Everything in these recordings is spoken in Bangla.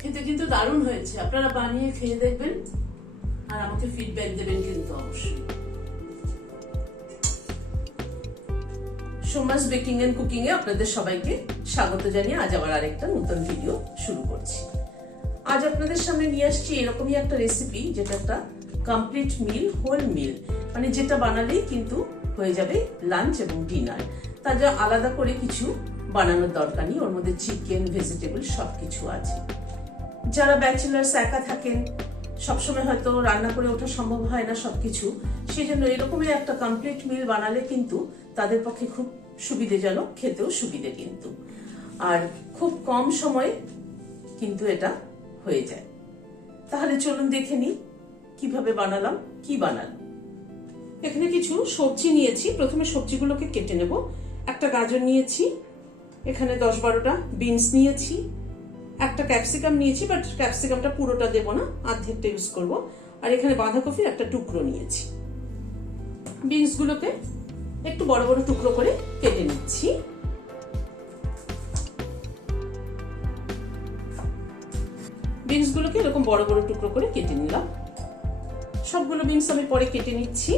খেতে কিন্তু দারুণ হয়েছে। আপনারা বানিয়ে খেয়ে দেখবেন আর আমাকে ফিডব্যাক দেবেন কিন্তু অবশ্যই। সোমাস বেকিং এন্ড কুকিং এ আপনাদের সবাইকে স্বাগত জানিয়ে আজ আবার আরেকটা নতুন ভিডিও শুরু করছি। আজ আপনাদের সামনে নিয়ে আসছি এরকমই একটা রেসিপি, যেটা একটা কমপ্লিট মিল, হোল মিল, মানে যেটা বানালেই কিন্তু হয়ে যাবে লাঞ্চ এবং ডিনার। তার যা আলাদা করে কিছু বানানোর দরকার নেই, ওর মধ্যে চিকেন, ভেজিটেবল সবকিছু আছে। যারা ব্যাচেলার্স একা থাকেন, সবসময় হয়তো রান্না করে ওঠা সম্ভব হয় না সবকিছু, সেই জন্য এরকমই একটা কমপ্লিট মিল বানালে কিন্তু তাদের পক্ষে খুব সুবিধাজনক, খেতেও সুবিধে কিন্তু, আর খুব কম সময়ে কিন্তু এটা হয়ে যায়। তাহলে চলুন দেখে নিই কিভাবে বানালাম, কি বানালাম। এখানে কিছু সবজি নিয়েছি, প্রথমে সবজিগুলোকে কেটে নেব। একটা গাজর নিয়েছি, এখানে 10-12টা বিনস নিয়েছি, একটা ক্যাপসিকাম নিয়েছি, বাট ক্যাপসিকামটা পুরোটা দেব না, অর্ধেকটা ইউজ করব। আর এখানে বাঁধাকপির একটা টুকরো নিয়েছি। বিনস গুলোকে একটু বড় বড় টুকরো করে কেটে নিচ্ছি। বিনস গুলোকে এরকম বড় বড় টুকরো করে কেটে নিলাম। সবগুলো বিনস আমি পরে কেটে নিচ্ছি।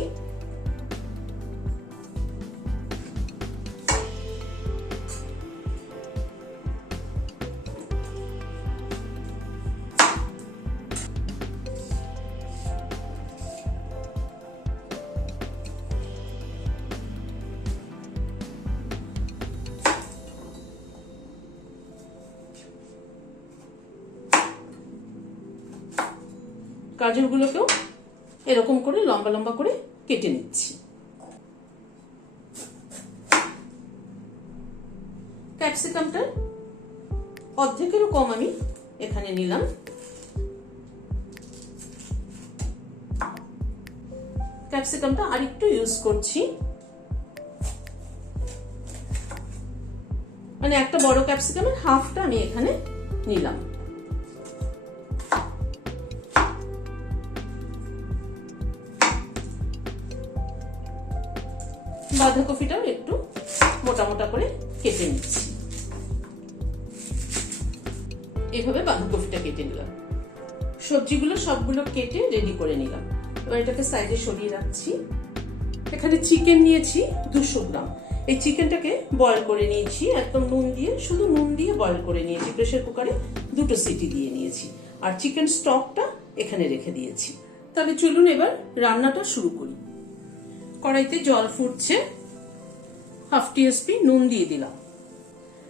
গাজরগুলোকেও এরকম করে লম্বা লম্বা করে কেটে নিচ্ছি। ক্যাপসিকামটা অর্ধেকেরও কম আমি এখানে নিলাম। ক্যাপসিকামটা আরেকটু ইউজ করছি, মানে একটা বড় ক্যাপসিকামের হাফটা আমি এখানে নিলাম। বাঁধাকপিটাও একটু মোটা মোটা করে কেটে নিচ্ছি। এভাবে বাঁধাকপিটা কেটে নিলাম। সবজিগুলো সবগুলো কেটে রেডি করে নিলাম। এবার এটাকে সাইডে সরিয়ে রাখছি। এখানে চিকেন নিয়েছি 200 গ্রাম। এই চিকেনটাকে বয়েল করে নিয়েছি, একদম নুন দিয়ে, শুধু নুন দিয়ে বয়েল করে নিয়েছি। প্রেসার কুকারে 2টো সিটি দিয়ে নিয়েছি, আর চিকেন স্টকটা এখানে রেখে দিয়েছি। তাহলে চলুন এবার রান্নাটা শুরু করি। কড়াইতে জল ফুটছে, হাফ টিস্পুন নুন দিয়ে দিলাম।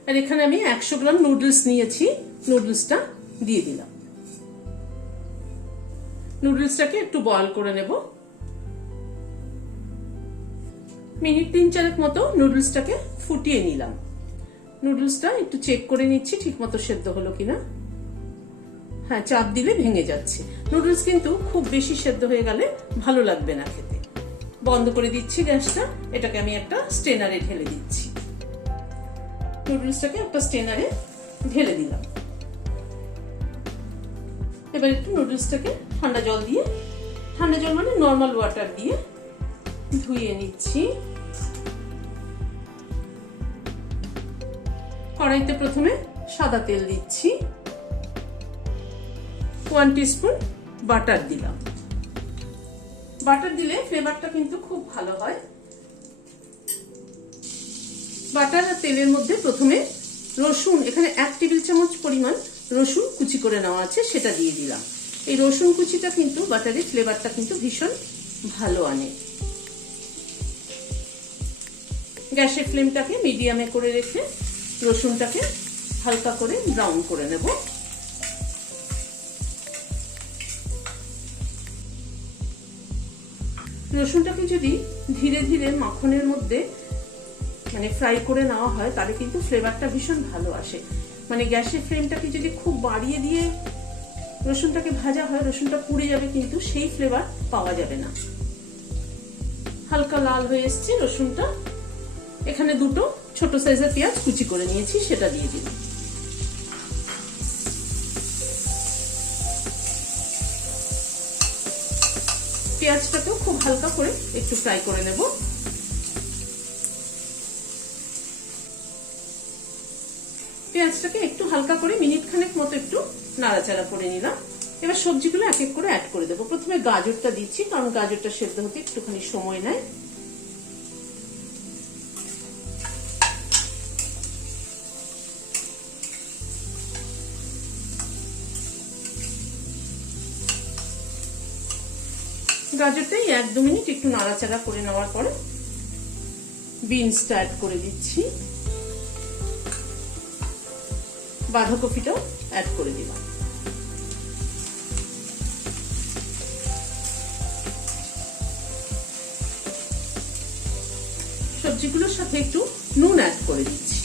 আর এখানে আমি 100 গ্রাম নুডলস নিয়েছি, নুডলসটা দিয়ে দিলাম। নুডলসটাকে একটু বয়েল করে নেব। মিনিট 3-4 মতো নুডলসটাকে ফুটিয়ে নিলাম। নুডলসটা একটু চেক করে নিচ্ছি ঠিক মতো সেদ্ধ হলো কিনা। হ্যাঁ, চাপ দিলে ভেঙে যাচ্ছে। নুডলস কিন্তু খুব বেশি সেদ্ধ হয়ে গেলে ভালো লাগবে না খেতে। বন্ধ করে দিচ্ছি গ্যাসটা। এটাকে আমি একটা স্ট্রেনারে ঢেলে দিচ্ছি। নুডলসটাকে একটা স্ট্রেনারে ঢেলে দিলাম। এবার একটু নুডলসটাকে ঠান্ডা জল দিয়ে, ঠান্ডা জল মানে নর্মাল ওয়াটার দিয়ে ধুয়ে নিচ্ছি। কড়াইতে প্রথমে সাদা তেল দিচ্ছি, 1 টিস্পুন বাটার দিলাম। বাটার দিলে ফ্লেভারটা কিন্তু খুব ভালো হয়। বাটার আর তেলের মধ্যে প্রথমে রসুন, এখানে 1 টেবিল চামচ পরিমাণ রসুন কুচি করে নেওয়া আছে, সেটা দিয়ে দিলাম। এই রসুন কুচিটা কিন্তু বাটারের ফ্লেভারটা কিন্তু ভীষণ ভালো আনে। গ্যাসের ফ্লেমটাকে মিডিয়ামে করে রেখে রসুনটাকে হালকা করে ব্রাউন করে নেব। রসুনটাকে যদি ধীরে ধীরে মাখনের মধ্যে মানে ফ্রাই করে নেওয়া হয়, তাহলে কিন্তু ফ্লেভারটা ভীষণ ভালো আসে। মানে গ্যাসের ফ্লেমটাকে যদি খুব বাড়িয়ে দিয়ে রসুনটাকে ভাজা হয়, রসুনটা পুড়ে যাবে, কিন্তু সেই ফ্লেভার পাওয়া যাবে না। হালকা লাল হয়ে এসছে রসুনটা। এখানে 2টো ছোট সাইজের পেঁয়াজ কুচি করে নিয়েছি, সেটা দিয়ে দিলাম। পেঁয়াজটাকেও খুব হালকা করে একটু ফ্রাই করে নেব। পেঁয়াজটাকে একটু হালকা করে মিনিট খানেক মতো একটু নাড়াচাড়া করে নিলাম। এবার সবজিগুলো এক এক করে অ্যাড করে দেবো। প্রথমে গাজরটা দিচ্ছি, কারণ গাজরটা সেদ্ধ হতে একটুখানি সময় নেয়। গাজরটাই 1-2 মিনিট একটু নাড়াচাড়া করে নেওয়ার পরে বিনসটা অ্যাড করে দিচ্ছি, বাঁধাকপিটাও অ্যাড করে দিলাম। সবজিগুলোর সাথে একটু নুন অ্যাড করে দিচ্ছি।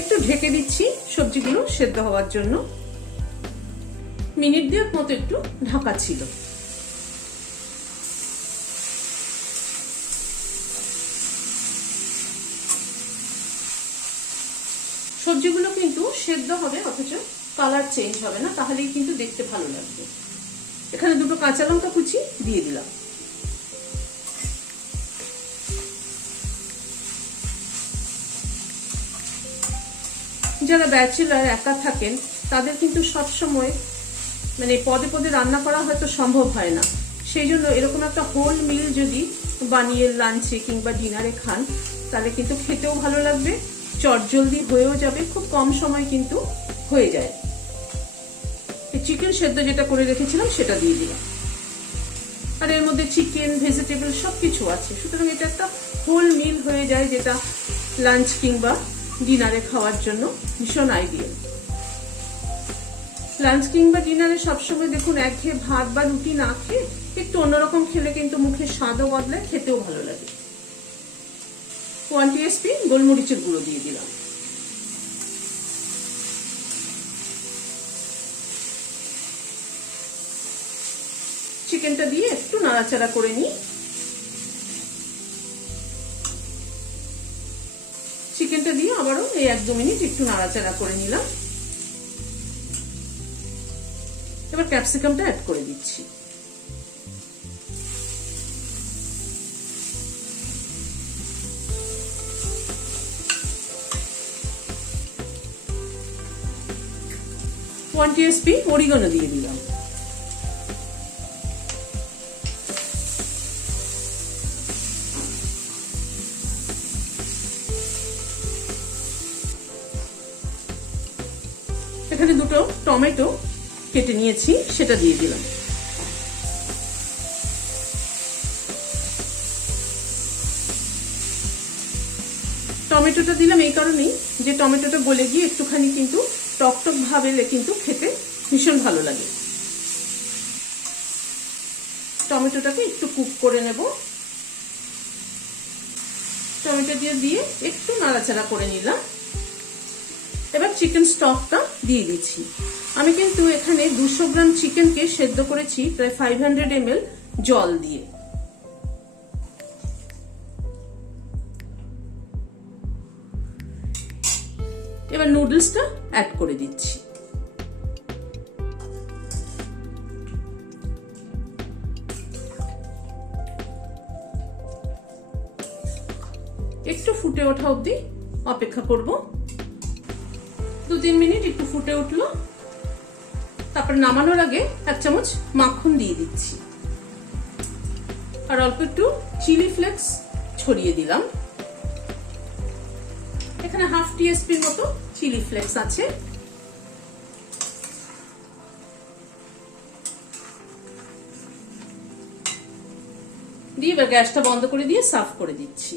একটু ঢেকে দিচ্ছি সবজিগুলো সেদ্ধ হওয়ার জন্য। মিনিট 2 মতো একটু ঢাকা ছিল। সবজিগুলো কিন্তু সেদ্ধ হবে, অথচ কালার চেঞ্জ হবে না, তাহলেই কিন্তু দেখতে ভালো লাগবে। এখানে 2টো কাঁচা লঙ্কা কুচি দিয়ে দিলাম। যারা ব্যাচেলর একা থাকেন তাদের কিন্তু সব সময় মানে পদে পদে রান্না করা হয়তো সম্ভব হয় না। সেই জন্য এরকম একটা হোল মিল যদি বানিয়ে লাঞ্চে কিংবা ডিনারে খান, তাহলে কিন্তু খেতেও ভালো লাগবে, চটজলদি হয়েও যাবে, খুব কম সময় কিন্তু হয়ে যায়। চিকেন সেদ্ধ যেটা করে রেখেছিলাম সেটা দিয়ে দিলাম, আর এর মধ্যে চিকেন, ভেজিটেবল সবকিছু আছে, সুতরাং এটা একটা হোল মিল হয়ে যায়, যেটা লাঞ্চ কিংবা ডিনারে খাওয়ার জন্য ভীষণ আইডিয়াল। লাঞ্চ কিংবা ডিনারে সবসময় দেখুন একঘেয়ে ভাত বা রুটি না খেয়ে একটু অন্যরকম খেলে কিন্তু মুখের স্বাদও বদলায়, খেতেও ভালো লাগে। 1 টিস্পুন গোলমরিচের গুঁড়ো দিয়ে দিলাম। চিকেনটা দিয়ে একটু নাড়াচাড়া করে নিই। চিকেনটা দিয়ে আবারও এই 1-2 মিনিট একটু নাড়াচাড়া করে নিলাম। এবার ক্যাপসিকামটা অ্যাড করে দিচ্ছি। ওয়ান টিস্পুন অরিগানো দিয়ে দিলাম। এখানে 2টো টমেটো কেটে নিয়েছি, সেটা দিয়ে দিলাম। টমেটোটা দিলাম এই কারণেই যে টমেটোটা গলে গিয়ে একটুখানি কিন্তু টকটক ভাব এলে কিন্তু খেতে ভীষণ ভালো লাগে। টমেটোটাকে একটু কুক করে নেব। টমেটো দিয়ে একটু নাড়াচাড়া করে নিলাম। এবার চিকেন স্টকটা দিয়ে দিচ্ছি। আমি কিন্তু এখানে 200 গ্রাম চিকেনকে সেদ্ধ করেছি প্রায় 500 ml জল দিয়ে। এবার নুডলসটা অ্যাড করে দিচ্ছি। একটু ফুটে ওঠা অবধি অপেক্ষা করব। 2-3 মিনিট একটু ফুটে উঠলো, তারপর নামানোর আগে 1 চামচ মাখন দিয়ে দিচ্ছি, আর অল্প একটু চিলি ফ্লেক্স ছড়িয়ে দিলাম। এখানে 1/2 টিস্পুন মতো চিলি ফ্লেক্স আছে। দিয়ে এবার গ্যাসটা বন্ধ করে দিয়ে সার্ভ করে দিচ্ছি।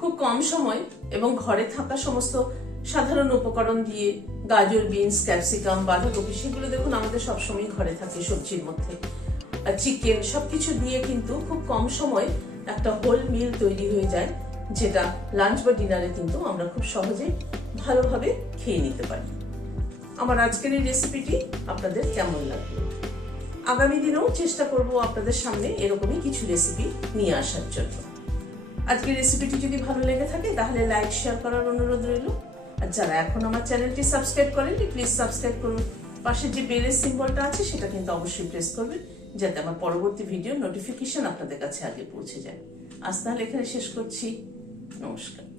খুব কম সময় এবং ঘরে থাকা সমস্ত সাধারণ উপকরণ দিয়ে গাজর, বিনস, ক্যাপসিকাম, বাঁধাকপি সেগুলো দেখুন আমাদের সবসময় ঘরে থাকে সবজির মধ্যে, আর চিকেন সবকিছু দিয়ে কিন্তু খুব কম সময় একটা হোল মিল তৈরি হয়ে যায়, যেটা লাঞ্চ বা ডিনারে কিন্তু আমরা খুব সহজে ভালোভাবে খেয়ে নিতে পারি। আমার আজকের এই রেসিপিটি আপনাদের কেমন লাগলো? আগামী দিনেও চেষ্টা করব আপনাদের সামনে এরকমই কিছু রেসিপি নিয়ে আসার জন্য। আজকের রেসিপিটি যদি ভালো লেগে থাকে তাহলে লাইক শেয়ার করার অনুরোধ রইল। আর যারা এখন আমার চ্যানেলটি সাবস্ক্রাইব করেননি প্লিজ সাবস্ক্রাইব করুন। পাশে যে বেলের সিম্বলটা আছে সেটা কিন্তু অবশ্যই প্রেস করবেন, যাতে আমার পরবর্তী ভিডিও নোটিফিকেশন আপনাদের কাছে আগে পৌঁছে যায়। আজ তাহলে এখানে শেষ করছি। নমস্কার।